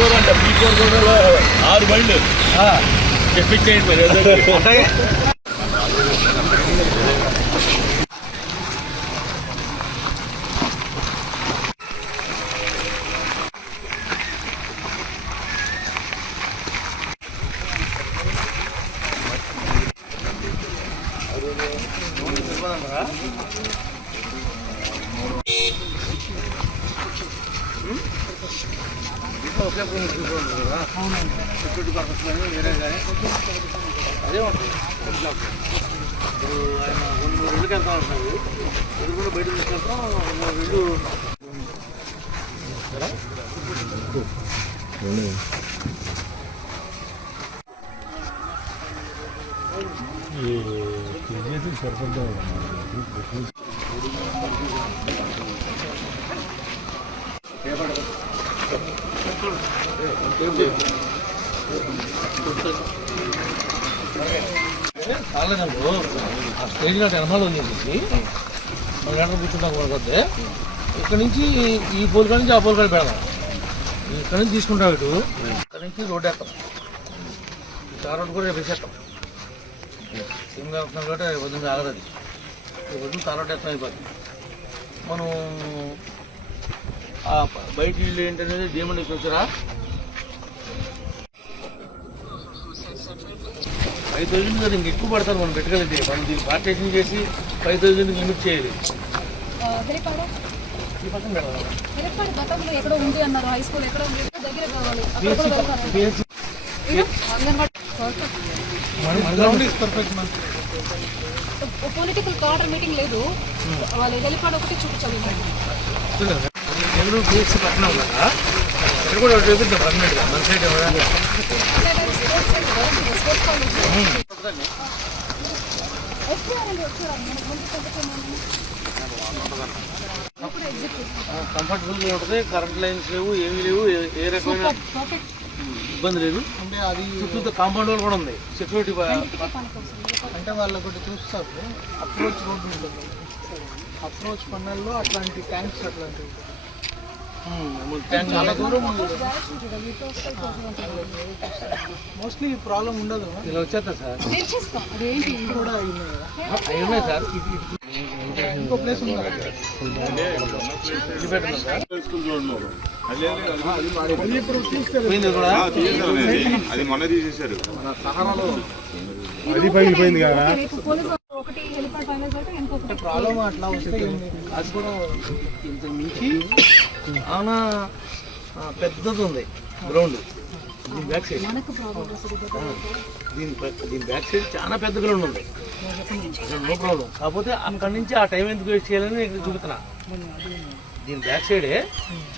B4 అంట, B4 కూడా 6 బండ్లు తెప్పించేయండి మరి అంటే. సెక్యూరిటీ పర్పస్ కానీ వేరే కానీ అదే ఉంటుంది. ఇప్పుడు ఆయన 2-3 రోజులకి వెళ్తా ఉంటున్నారు. ఇది కూడా బయటకు తీసుకెళ్తాం. 2 సరిపడ్డా కాలేదండి. ఆ స్టేజ్ నాటి ఎనమాలు వచ్చేసి మన గంటలు కూర్చుంటాం కొనుకొద్దే. ఇక్కడ నుంచి ఈ పోలిక నుంచి ఆ పోలిక పెడదాం. ఇక్కడ నుంచి తీసుకుంటాం. ఇటు ఇక్కడ నుంచి రోడ్డు వేస్తాం. ఈ కార్ రోడ్డు కూడా రేపు వేసేస్తాం. సిమ్ కలుపుతున్నాం కాబట్టి వదిలింది ఆగదు. వదిలిన కార్ రోడ్డు వేస్తాం అయిపోతుంది. మనం ఆ బయట ఇల్లు ఏంటనేది డీమండ్ వచ్చారా 5,000 కదా ఇంక ఎక్కువ పడతారు. మనం పెట్టగలిగితే మనం దీన్ని పార్టేషన్ చేసి 5,000 లిమిట్ చేయాలి. పొలిటికల్ కార్డర్ మీటింగ్ లేదు. వాళ్ళు హెలిపాడ్ ఒకటి చూపించాలి. నెల్లూరు బీచ్ పక్కన ఉన్నారా ఇక్కడ కూడా చూపిద్దాం పర్మనెంట్గా మన సైడ్ కంఫర్టబుల్గా ఉంటుంది. కరెంట్ లైన్స్ లేవు, ఏమీ లేవు, ఏ రకమైన ఇబ్బంది లేదు. అంటే అది చుట్టూ కాంపౌండ్ కూడా ఉంది. సెక్యూరిటీ అంటే వాళ్ళు ఒకటి చూస్తారు. అప్రోచ్ రోడ్డు ఉంటుంది. అప్రోచ్ పన్నెల్లో అట్లాంటి ట్యాంక్స్ అట్లాంటివి చాలా దూరం ఉంది. మోస్ట్లీ ప్రాబ్లం ఉండదు. ఇలా వచ్చేస్తా సార్ కూడా ఉన్నాయి సార్. ఇంకో ప్లేస్ ఉంది. అది మొన్న తీసేశారు. అది పగిలిపోయింది కదా. ప్రాబ్లం అట్లా వస్తే అది కూడా ఇంత మించి చాలా పెద్దది ఉంది గ్రౌండ్. దీని బ్యాక్ సైడ్ దీని బ్యాక్ సైడ్ చాలా పెద్ద గ్రౌండ్ ఉంది. No problem. కాకపోతే అక్కడి నుంచి ఆ టైం ఎందుకు వేస్ట్ చేయాలని ఇక్కడ చూపుతున్నా. దీని బ్యాక్ సైడే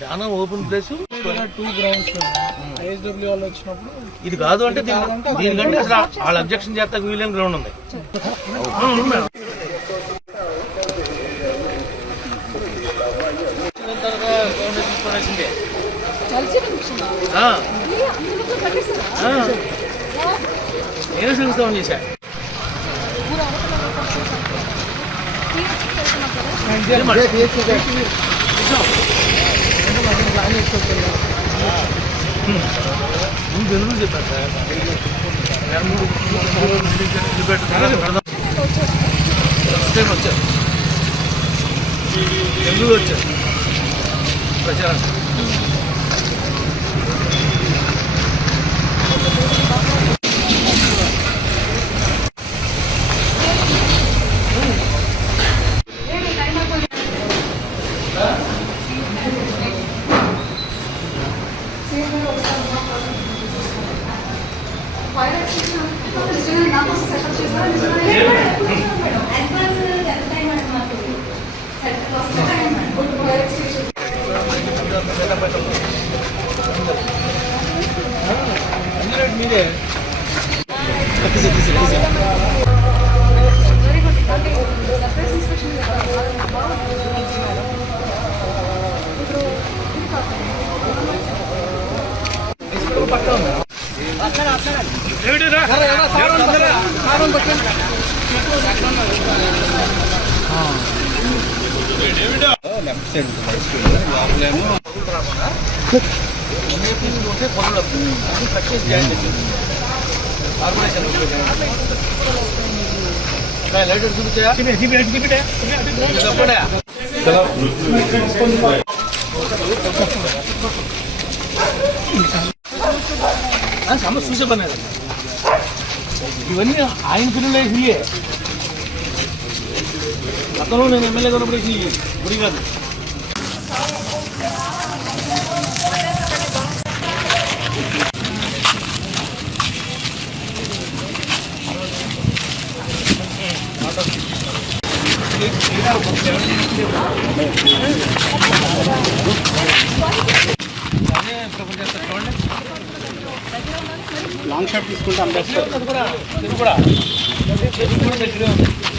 చాలా ఓపెన్ ప్లేస్. 2 గ్రౌండ్స్ ఐఎస్డబ్ల్యూ వాళ్ళు వచ్చినప్పుడు ఇది కాదు అంటే దీనికంటే అసలు వాళ్ళు అబ్జెక్షన్ చేస్తా వీలేని గ్రౌండ్ ఉంది. నేను సంస్థాపన చేశా. చెప్పాను సార్. వచ్చారు ఎందుకు వచ్చారు ప్రచారం. మీరే లెఫ్ట్ సైడ్ ఏపీని పోతే పనులు వస్తుంది అది ప్రత్యేక జాయిన్ చేసింది కార్పొరేషన్ లైట్ చూపించా సమస్య చూసే పని ఇవన్నీ ఆయన పిల్లలు వేసి అతను నేను ఎమ్మెల్యే ఉన్నప్పుడు వేసి గుడి కాదు లాంగ్ షాట్ తీసుకుంటే అంబేద్కర్ కూడా దగ్గరే ఉంది